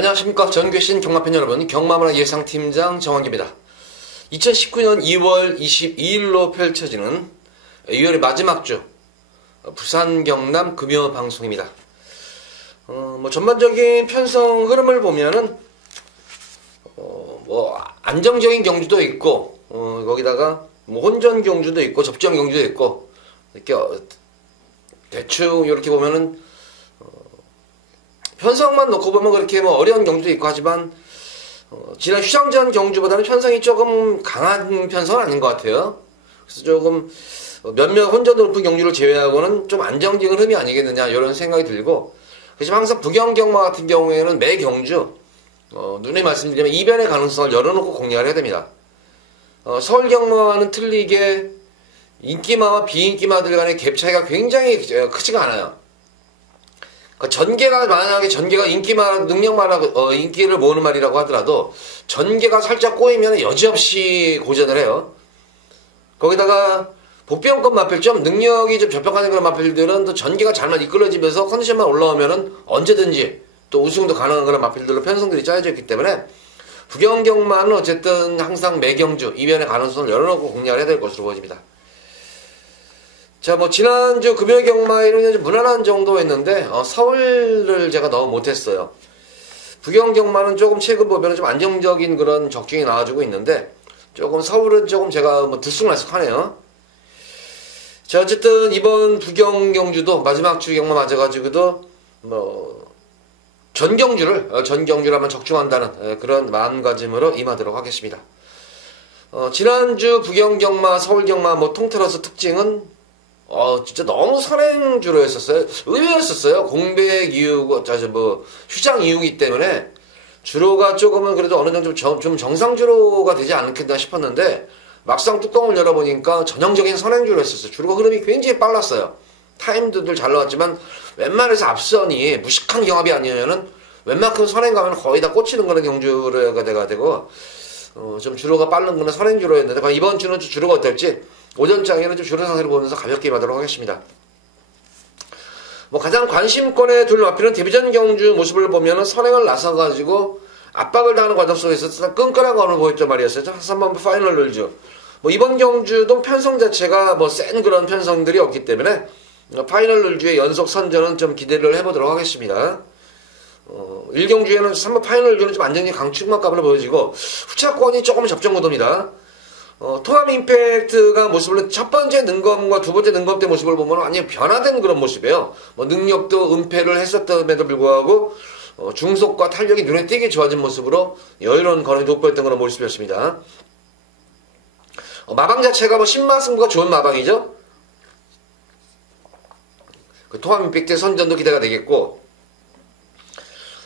안녕하십니까. 전교신 경마팬 여러분, 경마문화 예상팀장 정환기입니다. 2019년 2월 22일로 펼쳐지는 2월의 마지막 주 부산 경남 금요 방송입니다. 전반적인 편성 흐름을 보면은 안정적인 경주도 있고 거기다가 혼전 경주도 있고 접전 경주도 있고 이렇게 대충 이렇게 보면은 편성만 놓고 보면 그렇게 어려운 경주도 있고 하지만 지난 휴장전 경주보다는 편성이 조금 강한 편성은 아닌 것 같아요. 그래서 조금 몇몇 혼전 높은 경주를 제외하고는 좀 안정적인 흐름이 아니겠느냐 이런 생각이 들고, 하지만 항상 부경 경마 같은 경우에는 매 경주 누누이 말씀드리면 이변의 가능성을 열어놓고 공략을 해야 됩니다. 서울 경마와는 틀리게 인기마와 비인기마들 간의 갭 차이가 굉장히 크지가 않아요. 전개가 만약에 전개가 인기만 능력만 인기를 모으는 말이라고 하더라도 전개가 살짝 꼬이면 여지없이 고전을 해요. 거기다가 복병급 마필점 능력이 좀 접촉하는 그런 마필들은 또 전개가 잘만 이끌어지면서 컨디션만 올라오면은 언제든지 또 우승도 가능한 그런 마필들로 편성들이 짜여져 있기 때문에 부경경마는 어쨌든 항상 매경주 이변의 가능성을 열어놓고 공략을 해야 될 것으로 보여집니다. 자, 지난주 금요 경마일은 좀 무난한 정도였는데, 서울을 제가 너무 못했어요. 부경 경마는 조금 최근 보면 좀 안정적인 그런 적중이 나와주고 있는데, 조금 서울은 조금 제가 들쑥날쑥하네요. 자, 어쨌든 이번 부경 경주도 마지막 주 경마 맞아가지고도, 전경주를 한번 적중한다는 그런 마음가짐으로 임하도록 하겠습니다. 지난주 부경 경마, 서울 경마 통틀어서 특징은 진짜 너무 선행주로 했었어요. 의외였었어요. 공백 이유고, 휴장 이유이기 때문에, 주로가 조금은 그래도 어느 정도 좀 정상주로가 되지 않겠나 싶었는데, 막상 뚜껑을 열어보니까 전형적인 선행주로 했었어요. 주로가 흐름이 굉장히 빨랐어요. 타임들도 잘 나왔지만, 웬만해서 앞선이 무식한 경합이 아니면은, 웬만큼 선행 가면 거의 다 꽂히는 그런 경주가 돼가지고, 좀 주로가 빠른 그런 선행주로 했는데, 이번 주는 주로가 어떨지, 오전장에는 좀 주로 상태를 보면서 가볍게 임하도록 하겠습니다. 가장 관심권에 둘 마필은 데뷔전 경주 모습을 보면은 선행을 나서가지고 압박을 당하는 과정 속에서 끈끈한 거는 보였단 말이었어요. 3번 파이널 룰즈. 이번 경주도 편성 자체가 센 그런 편성들이 없기 때문에 파이널 룰즈의 연속 선전은 좀 기대를 해보도록 하겠습니다. 1경주에는 3번 파이널 룰즈는 좀 안정적인 강축막감으로 보여지고 후차권이 조금 접전 구도입니다. 통합 임팩트가 모습을 첫 번째 능검과 두 번째 능검 때 모습을 보면 완전히 변화된 그런 모습이에요. 능력도 은폐를 했었음에도 불구하고 중속과 탄력이 눈에 띄게 좋아진 모습으로 여유로운 걸음이 돋보였던 그런 모습이었습니다. 마방 자체가 신마 승부가 좋은 마방이죠. 통합 임팩트의 선전도 기대가 되겠고,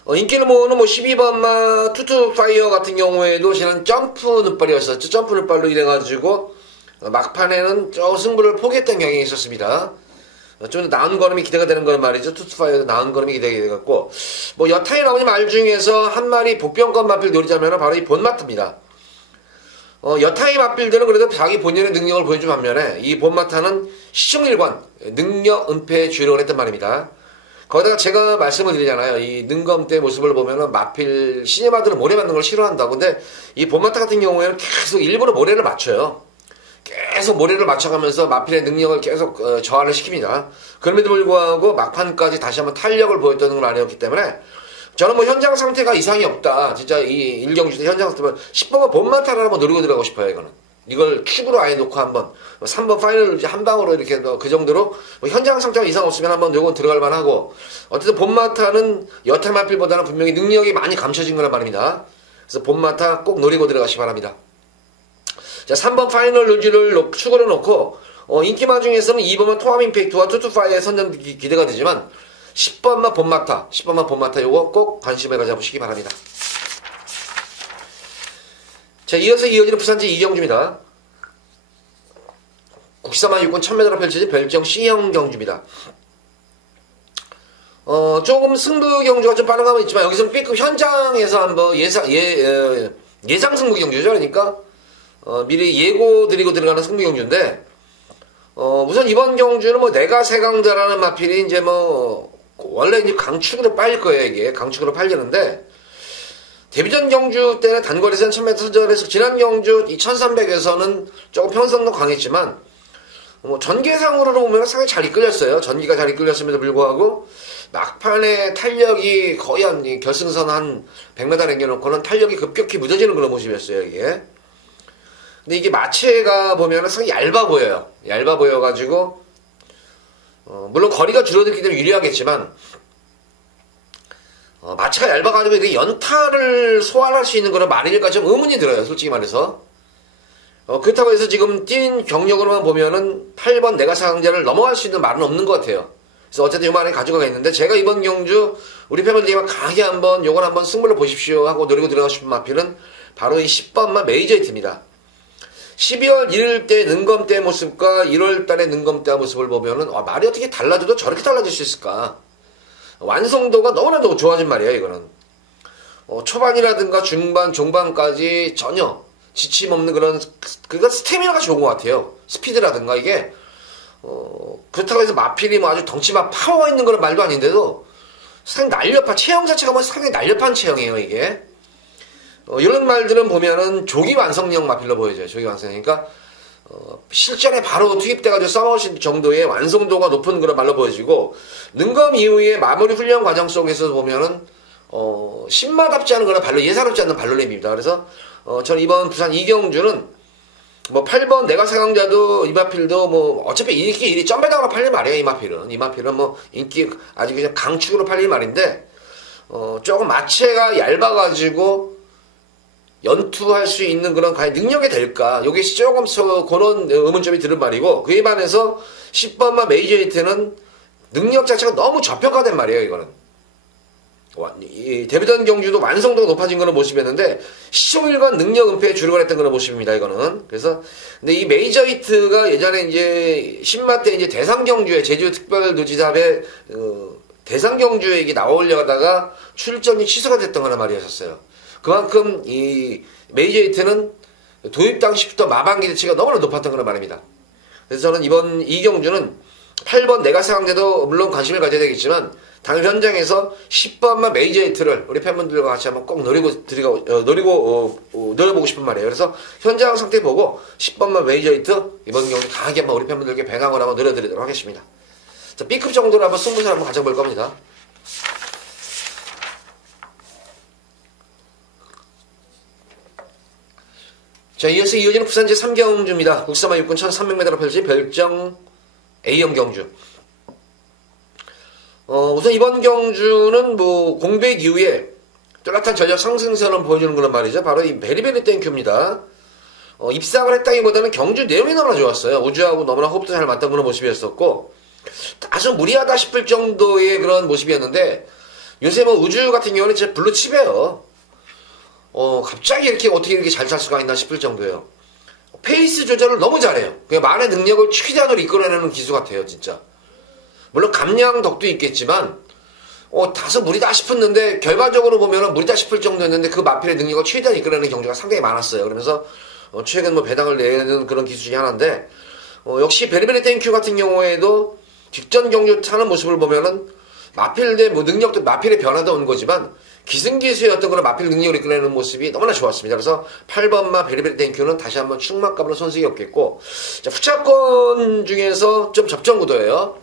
인기를 모으는 12번마 투투파이어 같은 경우에도 지난 점프 늑발이었었죠. 점프 늑발로 인해가지고 막판에는 승부를 포기했던 경향이 있었습니다. 좀 더 나은 걸음이 기대가 되는 건 말이죠. 투투파이어도 나은 걸음이 기대가 되겠고, 여타에 나오는 말 중에서 한 마리 복병권 마필 노리자면 바로 이 본마타입니다. 여타의 마필들은 그래도 자기 본연의 능력을 보여준 반면에 이 본마타는 시종일관 능력 은폐에 주력을 했단 말입니다. 거기다가 제가 말씀을 드리잖아요. 이 능검 때 모습을 보면은 마필 시네마들은 모래 맞는 걸 싫어한다고. 근데 이 본마타 같은 경우에는 계속 일부러 모래를 맞춰요. 계속 모래를 맞춰가면서 마필의 능력을 계속 저하를 시킵니다. 그럼에도 불구하고 막판까지 다시 한번 탄력을 보였던 걸 알았기 때문에 저는 현장 상태가 이상이 없다. 진짜 이 1경주 때 현장 상태면 10번가 본마타를 한번 노리고 들어가고 싶어요. 이걸 큐브로 아예 놓고 한번 3번 파이널 한 방으로 이렇게 그 정도로 현장 상태가 이상 없으면 한번 요건 들어갈 만하고, 어쨌든 본마타는 여타 마필보다는 분명히 능력이 많이 감춰진 거란 말입니다. 그래서 본마타 꼭 노리고 들어가시기 바랍니다. 자, 3번 파이널 루즈를 축으로 놓고 인기마 중에서는 2번만 통합 임팩트와 투투파이의 선전 기대가 되지만 10번만 본마타 요거 꼭 관심을 가져보시기 바랍니다. 자, 이어서 이어지는 부산제 2경주입니다. 국사만 육군 1000m로 펼쳐진 별정 C형 경주입니다. 조금 승부 경주가 좀 빠른 감은 있지만 여기서는 B급 현장에서 한번 예상 승부 경주죠. 그러니까 미리 예고 드리고 들어가는 승부 경주인데, 우선 이번 경주는 내가 세강자라는 마필이 원래 강축으로 빨릴 거예요. 이게 강축으로 팔리는데, 데뷔전 경주 때는 단거리에서는 1000m 선전해서 지난 경주 2300에서는 조금 편성도 강했지만 전개상으로 보면 상당히 잘 이끌렸어요. 전기가 잘 이끌렸음에도 불구하고 막판에 탄력이 거의 한 결승선 한 100m 남겨놓고는 탄력이 급격히 무뎌지는 그런 모습이었어요. 이게. 근데 이게 마체가 보면 상당히 얇아 보여요. 얇아 보여가지고 물론 거리가 줄어들기 때문에 유리하겠지만 마체가 얇아가지고 이게 연타를 소환할 수 있는 그런 말일까 좀 의문이 들어요. 솔직히 말해서. 그렇다고 해서 지금 뛴 경력으로만 보면은 8번 내가상강자를 넘어갈 수 있는 말은 없는 것 같아요. 그래서 어쨌든 이 말에 가져가겠는데 제가 이번 경주 우리 패밀리가 강하게 한번 요건 한번 승부를 보십시오 하고 노리고 들어가고 싶은 마필은 바로 이 10번마 메이저히트입니다. 12월 1일 때 능검 때 모습과 1월 달에 능검 때 모습을 보면은 말이 어떻게 달라져도 저렇게 달라질 수 있을까? 완성도가 너무나도 좋아진 말이에요, 이거는. 초반이라든가 중반, 종반까지 전혀 지침 없는 그러니까 스태미나가 좋은 것 같아요. 스피드라든가 이게, 그렇다고 해서 마필이 뭐 아주 덩치만 파워가 있는 그런 말도 아닌데도 상당히 날렵한, 체형 자체가 뭐 상당히 날렵한 체형이에요, 이게. 이런 말들은 보면은 조기 완성형 마필로 보여져요, 조기 완성형. 그러니까, 실전에 바로 투입돼가지고 싸우실 정도의 완성도가 높은 그런 말로 보여지고, 능검 이후에 마무리 훈련 과정 속에서 보면은, 신마답지 않은 그런 발로, 예사롭지 않는 발로림입니다. 그래서, 저는 이번 부산 이경주는, 뭐, 8번 내가상강자도, 이마필도, 뭐, 어차피 이렇게 일이 점배당으로 팔릴 말이에요, 이마필은. 이마필은 뭐, 인기, 아주 그냥 강축으로 팔릴 말인데, 조금 마체가 얇아가지고, 연투할 수 있는 그런 과연 능력이 될까? 이게 조금 그런 의문점이 드는 말이고, 그에 반해서 10번마 메이저히트는 능력 자체가 너무 저평가된 말이에요, 이거는. 이 데뷔전 경주도 완성도가 높아진 그런 모습이었는데, 시종일관 능력 은폐에 주력을 했던 그런 모습입니다, 이거는. 그래서, 근데 이 메이저히트가 예전에 이제, 신마 때 이제 대상경주에, 제주특별도지사회, 대상경주에 이게 나오려다가 출전이 취소가 됐던 거란 말이었어요. 그만큼 이 메이저히트는 도입 당시부터 마방 기대치가 너무나 높았던 그런 말입니다. 그래서 저는 이번 이 경주는 8번 내가상강자도 물론 관심을 가져야 되겠지만 당일 현장에서 10번만 메이저히트를 우리 팬분들과 같이 한번 꼭 노려보고 싶은 말이에요. 그래서 현장 상태 보고 10번만 메이저히트 이번 경주 강하게 한번 우리 팬분들께 배강을 한번 노려드리도록 하겠습니다. 자, B급 정도로 한번 승부를 한번 가져볼 겁니다. 자, 이어서 이어지는 부산 제3경주입니다. 국사마 육군 1300m로 펼쳐진 별정 A형 경주. 우선 이번 경주는 뭐 공백 이후에 뚜렷한 전력 상승선을 보여주는 그런 말이죠. 바로 이 베리베리 땡큐입니다. 입상을 했다기보다는 경주 내용이 너무나 좋았어요. 우주하고 너무나 호흡도 잘 맞던 그런 모습이었었고 아주 무리하다 싶을 정도의 그런 모습이었는데 요새 뭐 우주 같은 경우는 진짜 블루칩이에요. 갑자기 이렇게 어떻게 이렇게 잘 찰 수가 있나 싶을 정도예요. 페이스 조절을 너무 잘해요. 그냥 말의 능력을 최대한으로 이끌어내는 기수 같아요, 진짜. 물론 감량 덕도 있겠지만, 다소 무리다 싶었는데, 결과적으로 보면은 무리다 싶을 정도였는데, 그 마필의 능력을 최대한 이끌어내는 경주가 상당히 많았어요. 그러면서, 최근 뭐 배당을 내는 그런 기수 중에 하나인데, 역시 베리베리 땡큐 같은 경우에도 직전 경주 타는 모습을 보면은, 마필 뭐 능력도 마필의 변화도 온 거지만, 기승기수의 어떤 그런 마필 능력을 이끌어내는 모습이 너무나 좋았습니다. 그래서 8번마 베리베리 땡큐는 다시 한번 충막감으로 손색이 없겠고, 자, 후차권 중에서 좀 접전구도예요.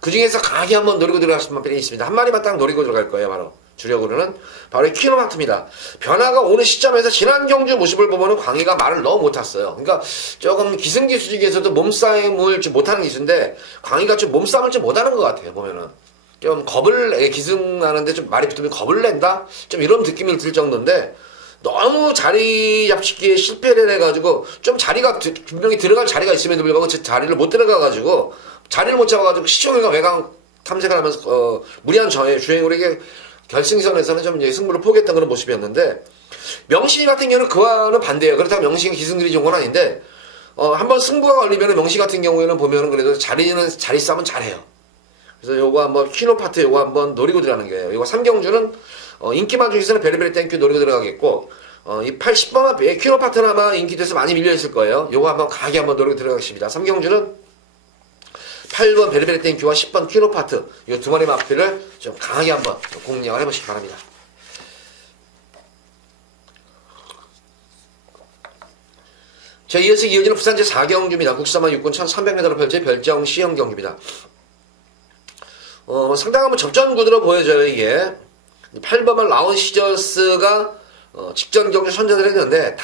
그 중에서 강하게 한번 노리고 들어갈 수 있는 마필이 있습니다. 한 마리만 딱 노리고 들어갈 거예요, 바로. 주력으로는. 바로 이 퀴노마트입니다. 변화가 오는 시점에서 지난 경주 모습을 보면은 광희가 말을 너무 못 탔어요. 그러니까 조금 기승기수 중에서도 몸싸움을 좀 못하는 기수인데, 광희가 좀 몸싸움을 좀 못하는 것 같아요, 보면은. 좀 기승하는데 좀 말이 붙으면 겁을 낸다? 좀 이런 느낌이 들 정도인데 너무 자리 잡히기에 실패를 해가지고 좀 자리가 분명히 들어갈 자리가 있음에도 불구하고 제 자리를 못 들어가가지고 자리를 못 잡아가지고 시종일관 외곽 탐색을 하면서 무리한 주행으로 이게 결승선에서는 좀 이제 승부를 포기했던 그런 모습이었는데 명신 같은 경우는 그와는 반대예요. 그렇다고 명신이 기승들이 좋은 건 아닌데 한번 승부가 걸리면 명신 같은 경우에는 보면은 그래도 자리 싸움은 잘해요. 그래서 요거 한번 퀴노파트 요거 한번 노리고 들어가는 거예요. 요거 3경주는 인기만 중에서는 베리베리 땡큐 노리고 들어가겠고 이 80번 퀴노파트는 아마 인기돼서 많이 밀려있을 거예요. 요거 한번 강하게 한번 노리고 들어가겠습니다. 3경주는 8번 베리베리 땡큐와 10번 퀴노파트 요 두 마리 마필을 좀 강하게 한번 공략을 해보시기 바랍니다. 자, 이어서 이어지는 부산 제4경주입니다. 국사만 육군 1300m로 펼쳐진 별정 시형 경주입니다. 상당한 뭐 접전 구도로 보여져요, 이게. 8번만 라운시저스가 직전 경주 선전을 했는데,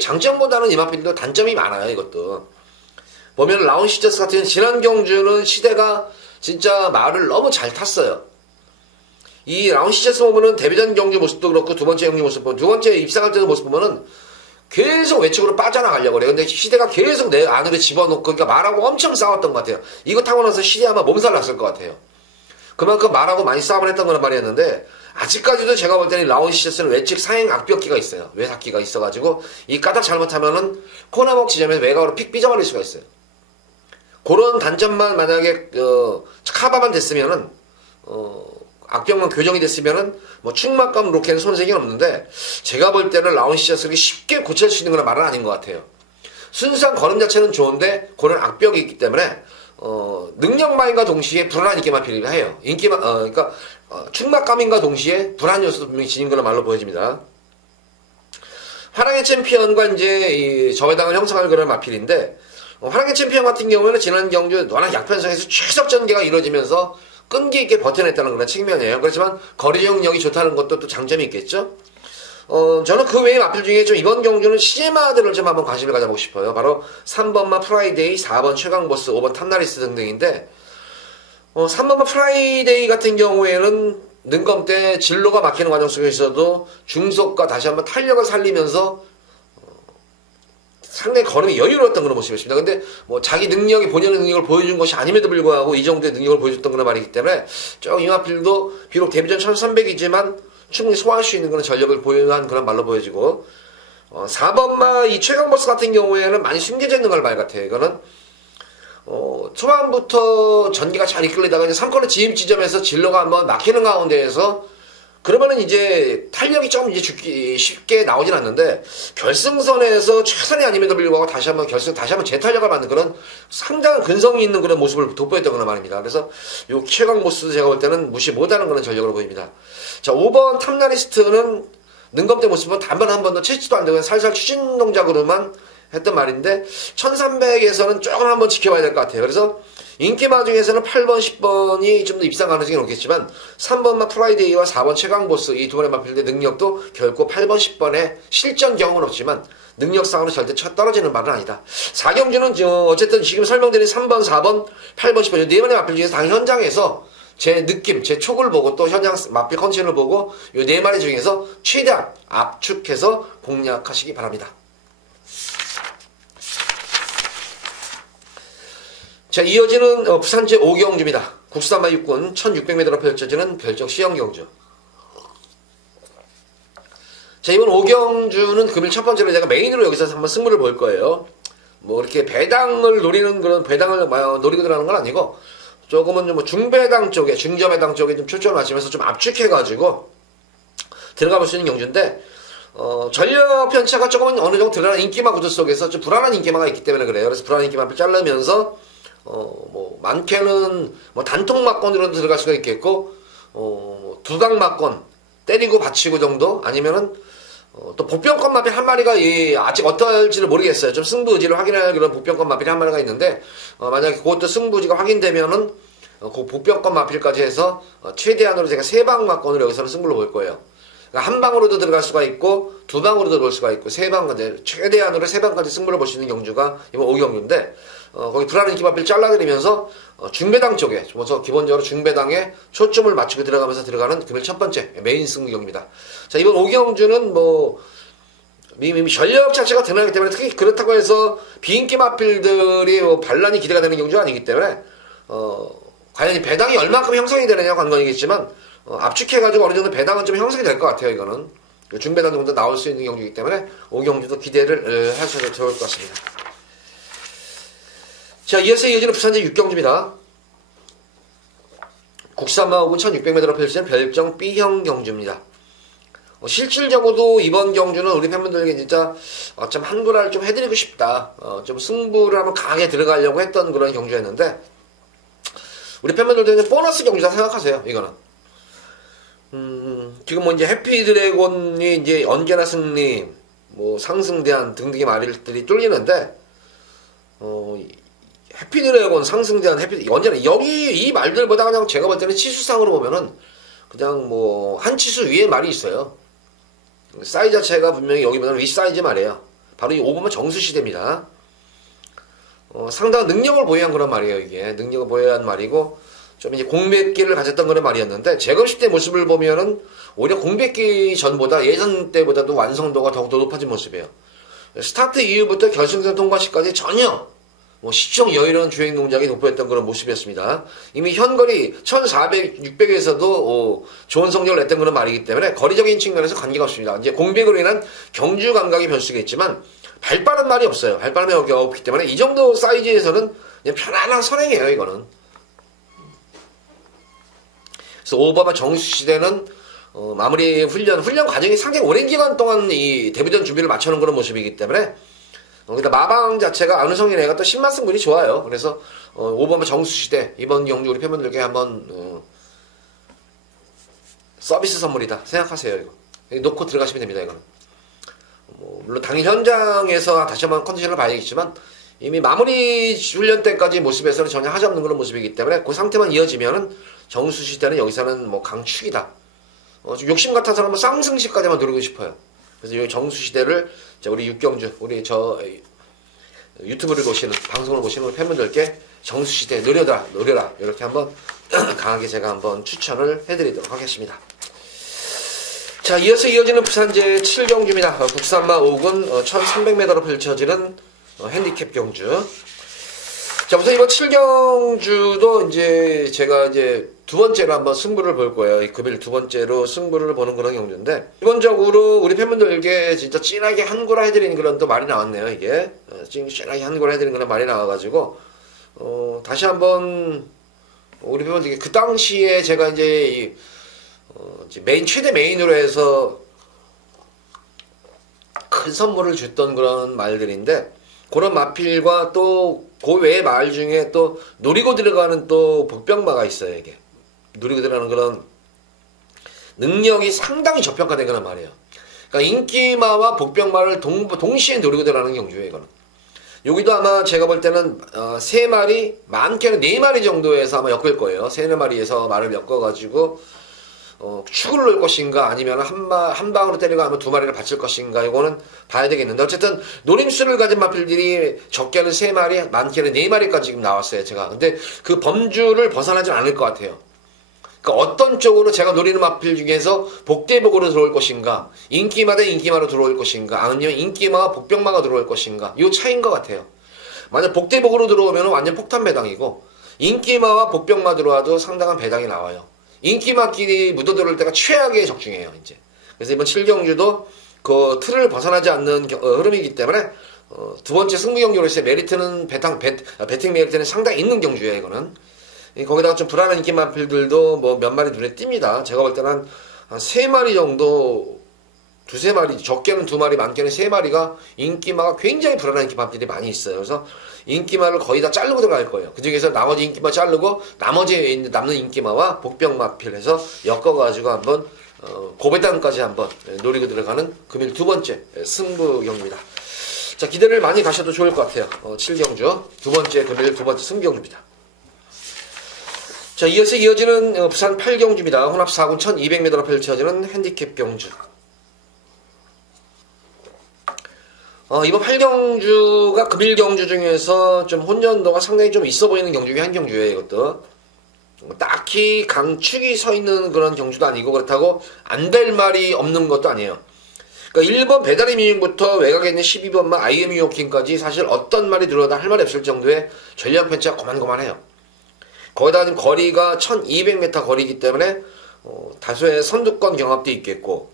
장점보다는 이마필도 단점이 많아요, 이것도. 보면 라운시저스 같은 지난 경주는 시대가 진짜 말을 너무 잘 탔어요. 이 라운시저스 보면은 데뷔전 경주 모습도 그렇고, 두 번째 경주 모습 보면, 두 번째 입상할 때도 모습 보면은, 계속 외측으로 빠져나가려고 그래요. 근데 시대가 계속 내 안으로 집어넣고, 그러니까 말하고 엄청 싸웠던 것 같아요. 이거 타고 나서 시대 아마 몸살 났을 것 같아요. 그만큼 말하고 많이 싸움을 했던 거란 말이었는데, 아직까지도 제가 볼 때는 라운시저스는 외측 상행 악벽기가 있어요. 외삭기가 있어가지고, 이 까딱 잘못하면은 코너목 지점에서 외곽으로 픽 삐져버릴 수가 있어요. 그런 단점만 만약에, 카바만 됐으면은, 악병만 교정이 됐으면은 뭐 충막감 로켓은 손색이 없는데 제가 볼 때는 라운시저스를 쉽게 고칠 수 있는 건 말은 아닌 것 같아요. 순수한 걸음 자체는 좋은데 그런 악벽이 있기 때문에 능력만과 동시에 불안한 인기만 필요해요. 그러니까 충막감인과 동시에 불안 요소도 분명히 지닌 그런 말로 보여집니다. 화랑의 챔피언과 이제 이 저배당을 형성할 그런 마필인데 화랑의 챔피언 같은 경우에는 지난 경주 워낙 약편성에서 최적 전개가 이루어지면서 끈기 있게 버텨냈다는 그런 측면이에요. 그렇지만 거리 적응력이 좋다는 것도 또 장점이 있겠죠. 저는 그 외의 마필 중에 좀 이번 경주는 시제마들을 좀 한번 관심을 가져보고 싶어요. 바로 3번마 프라이데이, 4번 최강보스, 5번 탐나리스 등등인데 3번마 프라이데이 같은 경우에는 능검 때 진로가 막히는 과정 속에서도 중속과 다시 한번 탄력을 살리면서 상당히 걸음이 여유로웠던 그런 모습이었습니다. 근데 뭐 자기 능력이 본연의 능력을 보여준 것이 아님에도 불구하고 이 정도의 능력을 보여줬던 그런 말이기 때문에 조금 이마필도 비록 데뷔전 1300이지만 충분히 소화할 수 있는 그런 전력을 보유한 그런 말로 보여지고 4번마 이 최강보스 같은 경우에는 많이 숨겨져 있는 걸 말 같아요. 이거는 초반부터 전기가 잘 이끌리다가 이제 3코너 지임 지점에서 진로가 한번 막히는 가운데에서 그러면은 이제 탄력이 좀 이제 죽기 쉽게 나오진 않는데 결승선에서 최선이 아님에도 불구하고 다시 한번 재탄력을 받는 그런 상당한 근성이 있는 그런 모습을 돋보였던 그런 말입니다. 그래서 요 최강 보스도 제가 볼 때는 무시 못하는 그런 전력으로 보입니다. 자, 5번 탐나리스트는 능검대 모습은 단번 한 번도 채지도 안 되고 살살 추진 동작으로만 했던 말인데 1300에서는 조금 한번 지켜봐야 될 것 같아요. 그래서 인기마 중에서는 8번, 10번이 좀 더 입상 가능성이 높겠지만 3번마 프라이데이와 4번 최강보스 이 두 번의 마필드의 능력도 결코 8번, 10번의 실전 경험은 없지만 능력상으로 절대 떨어지는 말은 아니다. 4경주는 어쨌든 지금 설명드린 3번, 4번, 8번, 10번 이 네 번의 마필 중에서 당 현장에서 제 느낌, 제 촉을 보고 또 현장 마필 컨디션을 보고 이 네 마리 중에서 최대한 압축해서 공략하시기 바랍니다. 자, 이어지는 부산 제5경주입니다. 국사마 육군 1600m로 펼쳐지는 별정 시형 경주. 자, 이번 5경주는 금일 첫 번째로 제가 메인으로 여기서 한번 승부를 볼 거예요. 뭐 이렇게 배당을 노리는 그런 배당을 노리고 들어가는 건 아니고 조금은 좀 중배당 쪽에 중저배당 쪽에 좀 초점을 맞추면서 좀 압축해가지고 들어가 볼 수 있는 경주인데 전력 편차가 조금은 어느 정도 드러나는 인기마 구조 속에서 좀 불안한 인기마가 있기 때문에 그래요. 그래서 불안한 인기마를 자르면서 많게는 단통 막건으로도 들어갈 수가 있겠고 두강 막건 때리고 받치고 정도 아니면은 또 복병권 마필 한 마리가 아직 어떨지를 모르겠어요. 좀 승부 의지를 확인할 그런 복병권 마필 한 마리가 있는데 만약에 그것도 승부 의지가 확인되면은 그 복병권 마필까지 해서 최대한으로 제가 3방 막건으로 여기서는 승부를 볼 거예요. 그러니까 한 방으로도 들어갈 수가 있고 두 방으로도 볼 수가 있고 3방까지 최대한으로 3방까지 승부를 볼 수 있는 경주가 이번 5경주인데 거기 불안한 인기마필 잘라드리면서 중배당 쪽에 기본적으로 중배당에 초점을 맞추고 들어가면서 들어가는 금일 첫 번째 메인 승부경입니다. 자, 이번 5경주는 이미 전력 자체가 드러나기 때문에 특히 그렇다고 해서 비인기 마필들이 반란이 기대가 되는 경주가 아니기 때문에 과연 이 배당이 얼마큼 형성이 되느냐 관건이겠지만 압축해가지고 어느 정도 배당은 좀 형성이 될 것 같아요. 이거는 중배당 정도 나올 수 있는 경주이기 때문에 5경주도 기대를 하셔도 좋을 것 같습니다. 자, 이어서 이어지는 부산제 6경주입니다. 국산마오군 1600m로 펼쳐진 별정 B형 경주입니다. 실질적으로도 이번 경주는 우리 팬분들에게 진짜 좀 한구라를 좀 해드리고 싶다. 좀 승부를 한번 강하게 들어가려고 했던 그런 경주였는데 우리 팬분들도 이제 보너스 경주다 생각하세요. 이거는 지금 이제 해피드래곤이 이제 언제나 승리 뭐 상승대한 등등의 말들이 뚫리는데 해피드래곤 상승대한 언제나 여기 이 말들보다 그냥 제가 볼 때는 치수상으로 보면은 그냥 뭐 한 치수 위에 말이 있어요. 사이즈 자체가 분명히 여기보다는 윗사이즈 말이에요. 바로 이 5번은 정수시대입니다. 상당한 능력을 보유한 그런 말이에요. 이게 능력을 보유한 말이고 좀 이제 공백기를 가졌던 그런 말이었는데 재건식 때 모습을 보면은 오히려 공백기 전보다 예전 때보다도 완성도가 더욱더 높아진 모습이에요. 스타트 이후부터 결승선 통과 시까지 전혀 뭐 시청 여유로운 주행 동작이 돋보였던 그런 모습이었습니다. 이미 현거리 1400, 600에서도 좋은 성적을 냈던 그런 말이기 때문에 거리적인 측면에서 관계가 없습니다. 이제 공백으로 인한 경주 감각이 변수겠지만 발빠른 말이 없어요. 발빠름이 없기 때문에 이 정도 사이즈에서는 그냥 편안한 선행이에요. 이거는. 그래서 오버마 정수시대는 마무리 훈련 과정이 상당히 오랜 기간 동안 이 데뷔전 준비를 맞춰놓은 그런 모습이기 때문에 거기다 마방 자체가 안우성이 내가 또 10만 승분이 좋아요. 그래서 오버마 정수시대 이번 경주 우리 팬분들께 한번 서비스 선물이다 생각하세요. 이거 놓고 들어가시면 됩니다. 이거는 물론 당일 현장에서 다시 한번 컨디션을 봐야겠지만 이미 마무리 훈련 때까지 모습에서는 전혀 하지 않는 그런 모습이기 때문에 그 상태만 이어지면은 정수시대는 여기서는 뭐 강축이다. 욕심 같아서는 한번 쌍승시까지만 노리고 싶어요. 그래서 이 정수시대를 우리 육경주, 우리 유튜브를 보시는, 방송을 보시는 우리 팬분들께 정수시대 노려라. 이렇게 한번 강하게 제가 한번 추천을 해드리도록 하겠습니다. 자, 이어서 이어지는 부산제 7경주입니다. 국산마 5군 1300m로 펼쳐지는 핸디캡 경주. 자, 우선 이번 7경주도 이제 제가 이제 두 번째로 한번 승부를 볼 거예요. 이 금일 두 번째로 승부를 보는 그런 경주인데, 기본적으로 우리 팬분들에게 진짜 진하게 한구라 해드리는 그런 또 말이 나왔네요. 이게 진하게 한구라 해드리는 그런 말이 나와가지고 다시 한번 우리 팬분들에게 그 당시에 제가 이제 최대 메인으로 해서 큰 선물을 줬던 그런 말들인데, 그런 마필과 또 그 외의 말 중에 또 노리고 들어가는 또 복병마가 있어요. 이게 노리고 들어가는 그런 능력이 상당히 저평가된 그런 말이에요. 그러니까 인기마와 복병마를 동시에 노리고 들어가는 경주예요. 이거는 여기도 아마 제가 볼 때는 3마리, 많게는 4마리 정도에서 아마 엮을 거예요. 3-4마리에서 말을 엮어가지고 축을 놓을 것인가, 아니면 한 방으로 때리고 하면 2마리를 받칠 것인가, 이거는 봐야 되겠는데, 어쨌든 노림수를 가진 마필들이 적게는 3마리, 많게는 4마리까지 지금 나왔어요, 제가. 근데 그 범주를 벗어나지 않을 것 같아요. 그러니까 어떤 쪽으로 제가 노리는 마필 중에서 복대복으로 들어올 것인가, 인기마 대 인기마로 들어올 것인가, 아니면 인기마와 복병마가 들어올 것인가, 이 차이인 것 같아요. 만약 복대복으로 들어오면 완전 폭탄 배당이고, 인기마와 복병마 들어와도 상당한 배당이 나와요. 인기마끼리 묻어들어올 때가 최악의 적중이에요, 이제. 그래서 이번 7경주도 그 틀을 벗어나지 않는 흐름이기 때문에, 두 번째 승부 경주로서의 메리트는, 배팅 메리트는 상당히 있는 경주예요, 이거는. 거기다가 좀 불안한 인기마필들도 뭐 몇 마리 눈에 띕니다. 제가 볼 때는 한 3마리 정도, 2-3마리, 적게는 2마리, 많게는 3마리가 인기마가 굉장히 불안한 인기마필들이 많이 있어요. 그래서 인기마를 거의 다 자르고 들어갈 거예요. 그 중에서 나머지 인기마 자르고 나머지 남는 인기마와 복병마필해서 엮어가지고 한번 고배당까지 한번 노리고 들어가는 금일 두 번째 승부 경주입니다. 자, 기대를 많이 가셔도 좋을 것 같아요. 7경주 두 번째 금일 두 번째 승부 경주입니다. 자, 이어서 이어지는 부산 8경주입니다. 혼합 4군 1200m로 펼쳐지는 핸디캡 경주. 이번 8경주가 금일 경주 중에서 좀 혼전도가 상당히 좀 있어 보이는 경주 중에 한 경주예요, 이것도. 딱히 강축이 서 있는 그런 경주도 아니고, 그렇다고 안 될 말이 없는 것도 아니에요. 그러니까 1번 배달의 미용부터 외곽에 있는 12번만 IM 유호킹까지 사실 어떤 말이 들어오다 할 말이 없을 정도의 전략 펜치가 고만고만해요. 거기다가 지금 거리가 1200m 거리이기 때문에, 다수의 선두권 경합도 있겠고,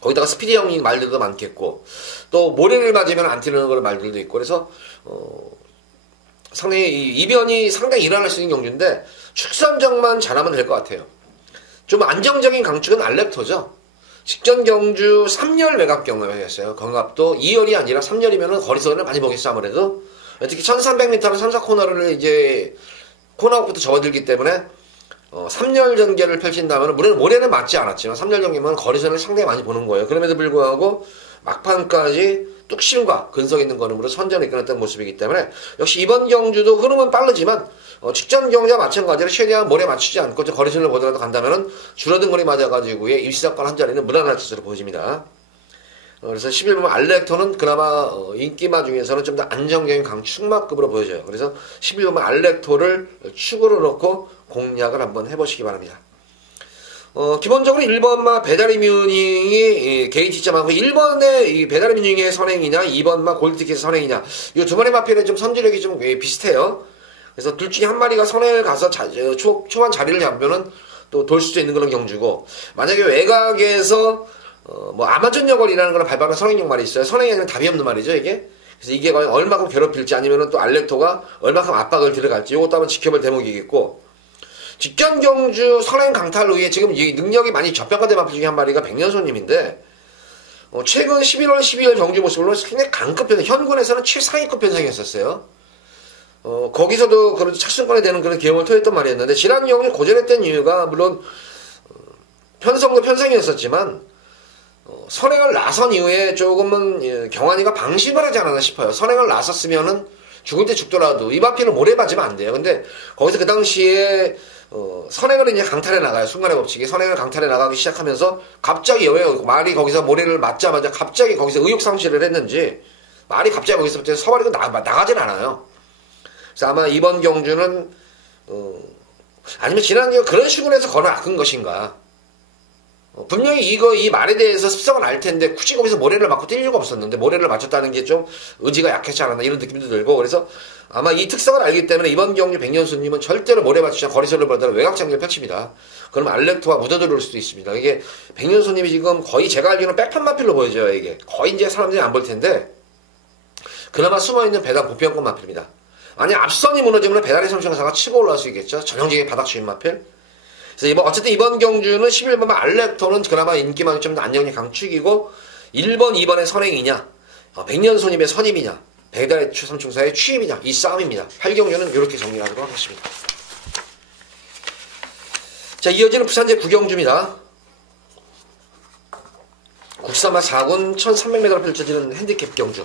거기다가 스피디형 말들도 많겠고, 또 모래를 맞으면 안 튀는 그런 말들도 있고, 그래서 상당히 이변이 상당히 일어날 수 있는 경주인데, 축선정만 잘하면 될 것 같아요. 좀 안정적인 강축은 알렉터죠. 직전 경주 3열 외곽 경험이었어요. 경합도 2열이 아니라 3열이면 거리선을 많이 보겠죠, 아무래도. 특히 1300m는 3, 4코너를 이제 코너부터 접어들기 때문에 3열 전개를 펼친다면, 물론 모래는 맞지 않았지만 3열 전개면 거리선을 상당히 많이 보는 거예요. 그럼에도 불구하고 막판까지 뚝심과 근성 있는 걸음으로 선전을 이끌었던 모습이기 때문에 역시 이번 경주도 흐름은 빠르지만 직전 경주와 마찬가지로 최대한 몰에 맞추지 않고 거리순을 보더라도 간다면은 줄어든 거리 맞아가지고의 입시사건 한 자리는 무난할 것으로 보여집니다. 그래서 11번 알렉토는 그나마 인기마 중에서는 좀 더 안정적인 강축마급으로 보여져요. 그래서 11번 알렉토를 축으로 놓고 공략을 한번 해보시기 바랍니다. 기본적으로 1번마 배다리 뮤닝이 게이트점하고 1번의 이 배다리 뮤닝의 선행이냐 2번마 골드티켓의 선행이냐 이 두 마리 마필은 좀 선지력이 좀 비슷해요. 그래서 둘 중에 한 마리가 선행을 가서 초반 자리를 잡으면은 또 돌 수도 있는 그런 경주고, 만약에 외곽에서 뭐 아마존 여걸이라는 걸 밟아는 선행용 말이 있어요. 선행이 아니면 답이 없는 말이죠, 이게. 그래서 이게 과연 얼마큼 괴롭힐지 아니면은 또 알렉토가 얼마큼 압박을 들어갈지 이것도 한번 지켜볼 대목이겠고, 직전 경주 선행 강탈 후에 지금 이 능력이 많이 저평가된 마필 중에 한 마리가 백년손님인데, 최근 11월 12일 경주 모습으로 상당히 강급 편성, 현군에서는 최상위급 편성이었었어요. 거기서도 그런 착순권에 되는 그런 기염을 토했던 말이었는데, 지난 경우에 고전했던 이유가 물론 편성도 편성이었었지만 선행을 나선 이후에 조금은 경환이가 방심을 하지 않았나 싶어요. 선행을 나섰으면은 죽을 때 죽더라도 이 마필은 모래 맞으면 안 돼요. 근데 거기서 그 당시에 선행을 이제 강탈해 나가요. 순간의 법칙이 선행을 강탈해 나가기 시작하면서 갑자기 왜 말이 거기서 모래를 맞자마자 갑자기 거기서 의욕상실을 했는지 말이 갑자기 거기서부터 서발이고 나가진 않아요. 그래서 아마 이번 경주는 아니면 지난 경우 그런 식으로 해서 걸어 낚은 것인가. 분명히 이 말에 대해서 습성은 알 텐데 굳이 거기서 모래를 맞고 뛸 이유가 없었는데 모래를 맞췄다는 게 좀 의지가 약했지 않았나 이런 느낌도 들고, 그래서 아마 이 특성을 알기 때문에 이번 경주 백년수님은 절대로 모래 맞추지 않고 거리설을 보다가 외곽 장기를 펼칩니다. 그럼 알렉토가 묻어들어올 수도 있습니다. 이게 백년수님이 지금 거의 제가 알기로는 백판 마필로 보여져요. 이게 거의 이제 사람들이 안 볼 텐데 그나마 숨어있는 배당 보편권 마필입니다. 만약 앞선이 무너지면 배달의 성청사가 치고 올라올 수 있겠죠. 전형적인 바닥 주인 마필. 그래서 어쨌든 이번 경주는 11번만 알렉토는 그나마 인기만 좀 안정력 강축이고, 1번, 2번의 선행이냐, 백년손님의 선임이냐, 배달의 삼총사의 취임이냐, 이 싸움입니다. 8경주는 이렇게 정리하도록 하겠습니다. 자, 이어지는 부산제 9경주입니다. 국사마 4군 1300m로 펼쳐지는 핸디캡 경주.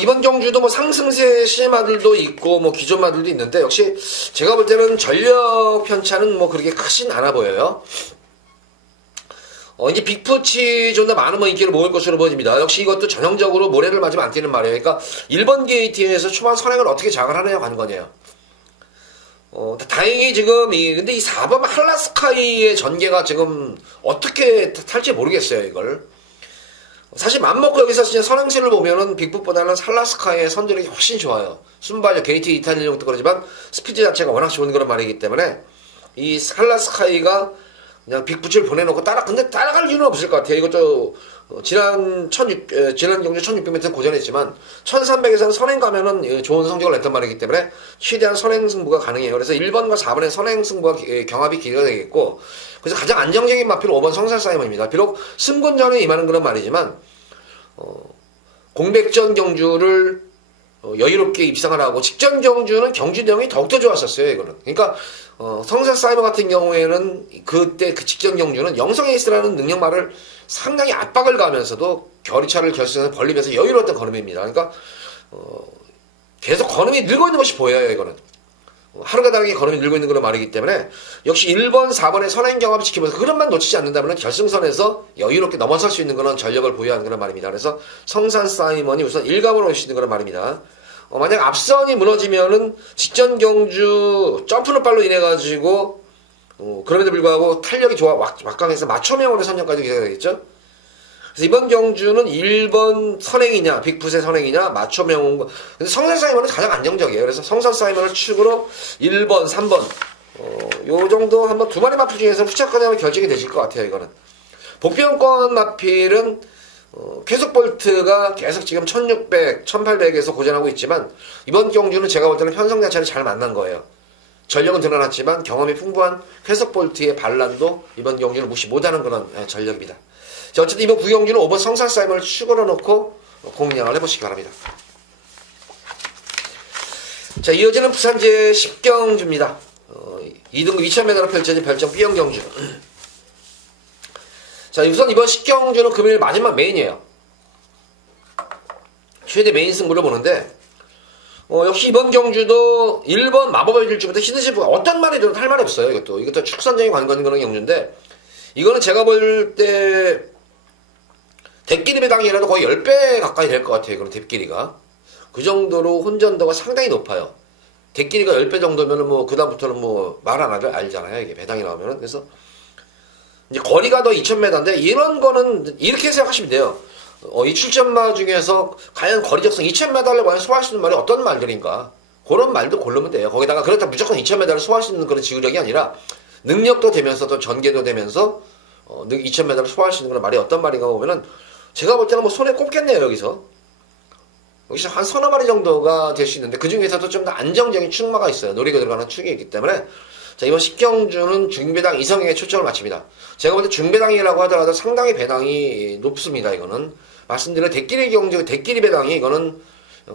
이번 경주도 뭐 상승세 시마들도 있고 뭐 기존마들도 있는데, 역시 제가 볼 때는 전력 편차는 뭐 그렇게 크진 않아 보여요. 이제 빅푸치 좀 더 많은 뭐 인기를 모을 것으로 보여집니다. 역시 이것도 전형적으로 모래를 맞으면 안 뛰는 말이에요. 그러니까 1번 게이트에서 초반 선행을 어떻게 장을 하느냐 관건이에요. 다행히 지금 근데 이 4번 할라스카이의 전개가 지금 어떻게 탈지 모르겠어요, 이걸. 사실 맘먹고 여기서 진짜 선행세를 보면은 빅풋보다는 살라스카의 선전력이 훨씬 좋아요. 순발력, 게이트 이탈리용도 그러지만 스피드 자체가 워낙 좋은 그런 말이기 때문에 이 살라스카이가 그냥 빅풋을 보내놓고 근데 따라갈 이유는 없을 것 같아요. 이것도 지난 경주 1600m 고전했지만 1300에서는 선행 가면은 좋은 성적을 냈단 말이기 때문에 최대한 선행 승부가 가능해요. 그래서 1번과 4번의 선행 승부가 경합이 기대가 되겠고, 그래서 가장 안정적인 마필은 5번 성살사이먼입니다. 비록 승군전에 임하는 그런 말이지만 공백전 경주를 여유롭게 입상을 하고 직전 경주는 경주 내용이 더욱더 좋았었어요, 이거는. 그러니까 성살사이먼 같은 경우에는 그때 그 직전 경주는 영성에이스라는 능력말을 상당히 압박을 가면서도 결의차를 결승에서 벌리면서 여유로웠던 걸음입니다. 그러니까 계속 걸음이 늘고 있는 것이 보여요, 이거는. 하루가 다르게 걸음이 늘고 있는 그런 말이기 때문에 역시 1번, 4번의 선행 경합을 지키면서 그런만 놓치지 않는다면 결승선에서 여유롭게 넘어설 수 있는 그런 전력을 보유하는 그런 말입니다. 그래서 성산 사이먼이 우선 1감으로 올 수 있는 그런 말입니다. 만약 앞선이 무너지면은 직전 경주 점프노발로 인해가지고 그럼에도 불구하고 탄력이 좋아 막강해서 맞춤형으로 선정까지 기대가 되겠죠. 그래서 이번 경주는 1번 선행이냐, 빅풋의 선행이냐, 맞춤형. 근데 성산 사이먼은 가장 안정적이에요. 그래서 성산 사이먼을 축으로 1번, 3번, 요 정도 한번 두 마리 마필 중에서 후차까지 하면 결정이 되실 것 같아요, 이거는. 복병권 마필은, 쾌속 볼트가 계속 지금 1600, 1800에서 고전하고 있지만, 이번 경주는 제가 볼 때는 편성 자체를 잘 만난 거예요. 전력은 드러났지만 경험이 풍부한 쾌속 볼트의 반란도 이번 경주는 무시 못하는 그런 전력입니다. 자, 어쨌든 이번 9경주는 5번 성산 사이먼을 축으로 놓고 공략을 해보시기 바랍니다. 자, 이어지는 부산제 10경주입니다. 2등급 2000m로 펼쳐진 별정 B형 경주. 자, 우선 이번 10경주는 금요일 마지막 메인이에요. 최대 메인 승부를 보는데, 역시 이번 경주도 1번 마법의 질주부터 히든시프가 어떤 말이든 할 말이 없어요. 이것도 축선적인 관건인 그런 경주인데, 이거는 제가 볼 때, 대끼리 배당이라도 거의 10배 가까이 될 것 같아요. 그런 대끼리가. 그 정도로 혼전도가 상당히 높아요. 대끼리가 10배 정도면은 그다음부터는 말 안 하죠. 알잖아요. 이게 배당이 나오면은. 그래서, 이제 거리가 더 2000m인데, 이런 거는 이렇게 생각하시면 돼요. 이 출전마 중에서 과연 거리적성 2000m를 과연 소화할 수 있는 말이 어떤 말들인가. 그런 말도 고르면 돼요. 거기다가 그렇다 무조건 2000m를 소화할 수 있는 그런 지구력이 아니라, 능력도 되면서 또 전개도 되면서, 2000m를 소화할 수 있는 그런 말이 어떤 말인가 보면은, 제가 볼 때는 손에 꼽겠네요, 여기서 한 서너 마리 정도가 될 수 있는데, 그 중에서도 좀 더 안정적인 축마가 있어요. 노리고 들어가는 축이 있기 때문에. 자, 이번 10경주는 중배당 이성에게 초점을 맞춥니다. 제가 볼 때 중배당이라고 하더라도 상당히 배당이 높습니다, 이거는. 말씀드린 대끼리 경주, 대끼리 배당이, 이거는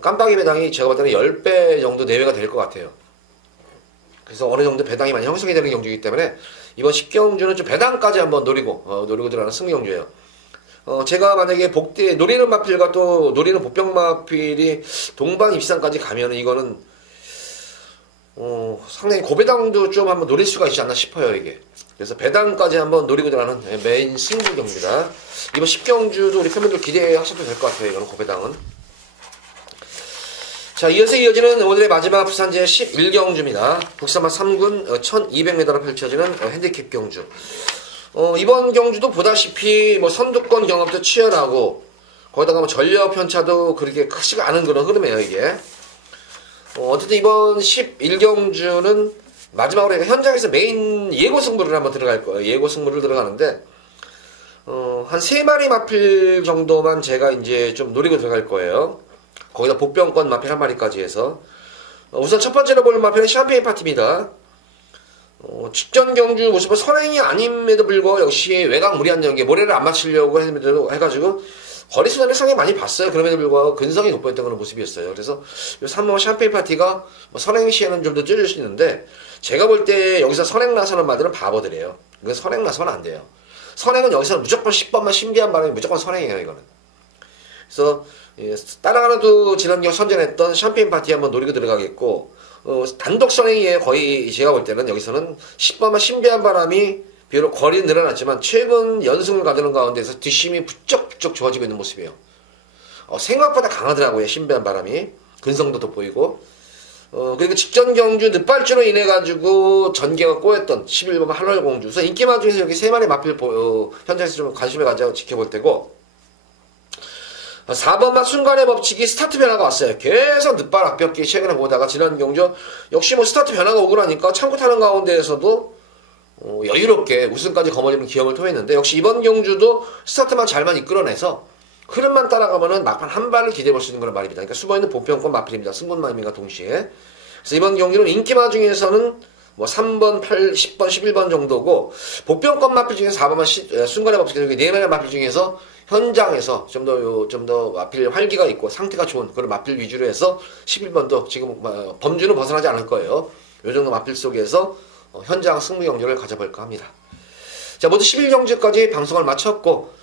깜빡이 배당이 제가 볼 때는 10배 정도 내외가 될 것 같아요. 그래서 어느 정도 배당이 많이 형성이 되는 경주이기 때문에, 이번 10경주는 좀 배당까지 한번 노리고 들어가는 승리 경주예요. 제가 만약에 노리는 마필과 또 노리는 복병 마필이 동반 입상까지 가면은 이거는, 상당히 고배당도 좀 한번 노릴 수가 있지 않나 싶어요, 이게. 그래서 배당까지 한번 노리고 들어가는 메인 승부 경기입니다. 이번 10경주도 우리 팬분들 기대하셔도 될 것 같아요, 이거는 고배당은. 자, 이어서 이어지는 오늘의 마지막 부산제 11경주입니다. 북삼마 3군 1200m로 펼쳐지는 핸디캡 경주. 이번 경주도 보다시피 선두권 경험도 치열하고, 거기다가 전력 편차도 그렇게 크지가 않은 그런 흐름이에요, 이게. 어쨌든 이번 11경주는 마지막으로 현장에서 메인 예고 승부를 한번 들어갈 거예요. 예고 승부를 들어가는데, 한 3마리 마필 정도만 제가 이제 좀 노리고 들어갈 거예요. 거기다 복병권 마필 1마리까지 해서. 우선 첫 번째로 볼 마필은 샴페인 파티입니다. 직전 경주 모습은 선행이 아님에도 불구하고 역시 외곽 무리한 전개, 모래를 안 맞추려고 해가지고 거리 수단을 상당히 많이 봤어요. 그럼에도 불구하고 근성이 돋보였던 그런 모습이었어요. 그래서 이 3번 샴페인 파티가 선행 시에는 좀 더 쪄줄 수 있는데, 제가 볼 때 여기서 선행 나서는 말들은 바보들이에요. 이건 선행 나서는 안 돼요. 선행은 여기서 무조건 10번만 신비한 바람에 무조건 선행이에요, 이거는. 그래서 따라가는 또 지난경 선전했던 샴페인 파티 한번 노리고 들어가겠고, 단독 선행이에요. 거의 제가 볼 때는 여기서는 10번만 신비한 바람이 비록 거리는 늘어났지만 최근 연승을 가두는 가운데서 뒷심이 부쩍부쩍 좋아지고 있는 모습이에요. 생각보다 강하더라고요. 신비한 바람이. 근성도 돋보이고. 그리고 직전 경주 늦발주로 인해 가지고 전개가 꼬였던 11번 한월공주. 우선 인기마 중에서 여기 3마리 마필 현장에서 좀 관심을 가져 지켜볼 때고, 4번만 순간의 법칙이 스타트 변화가 왔어요. 계속 늦발 앞벽기 최근에 보다가 지난 경주 역시 스타트 변화가 오고 나니까 참고 타는 가운데에서도 여유롭게 우승까지 거머쥐는 기염을 토했는데, 역시 이번 경주도 스타트만 잘만 이끌어내서 흐름만 따라가면은 막판 한 발을 기대해 볼 수 있는 그런 말입니다. 그러니까 숨어있는 보편권 마필입니다. 승군마임과 동시에. 그래서 이번 경주는 인기마 중에서는 3번, 8, 10번, 11번 정도고, 복병권 마필 중에서 4번만 순간의 법칙, 4명의 마필 중에서 현장에서 좀 더 마필 활기가 있고 상태가 좋은 그런 마필 위주로 해서 11번도 지금 범주는 벗어나지 않을 거예요. 요 정도 마필 속에서 현장 승부 경주를 가져볼까 합니다. 자, 모두 11경주까지 방송을 마쳤고,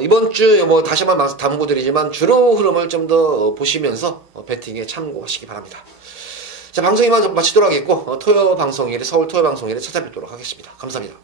이번 주 다시 한번 당부드리지만 주로 흐름을 좀 더 보시면서 배팅에 참고하시기 바랍니다. 자, 방송 이만 마치도록 하겠고, 서울 토요 방송일에 찾아뵙도록 하겠습니다. 감사합니다.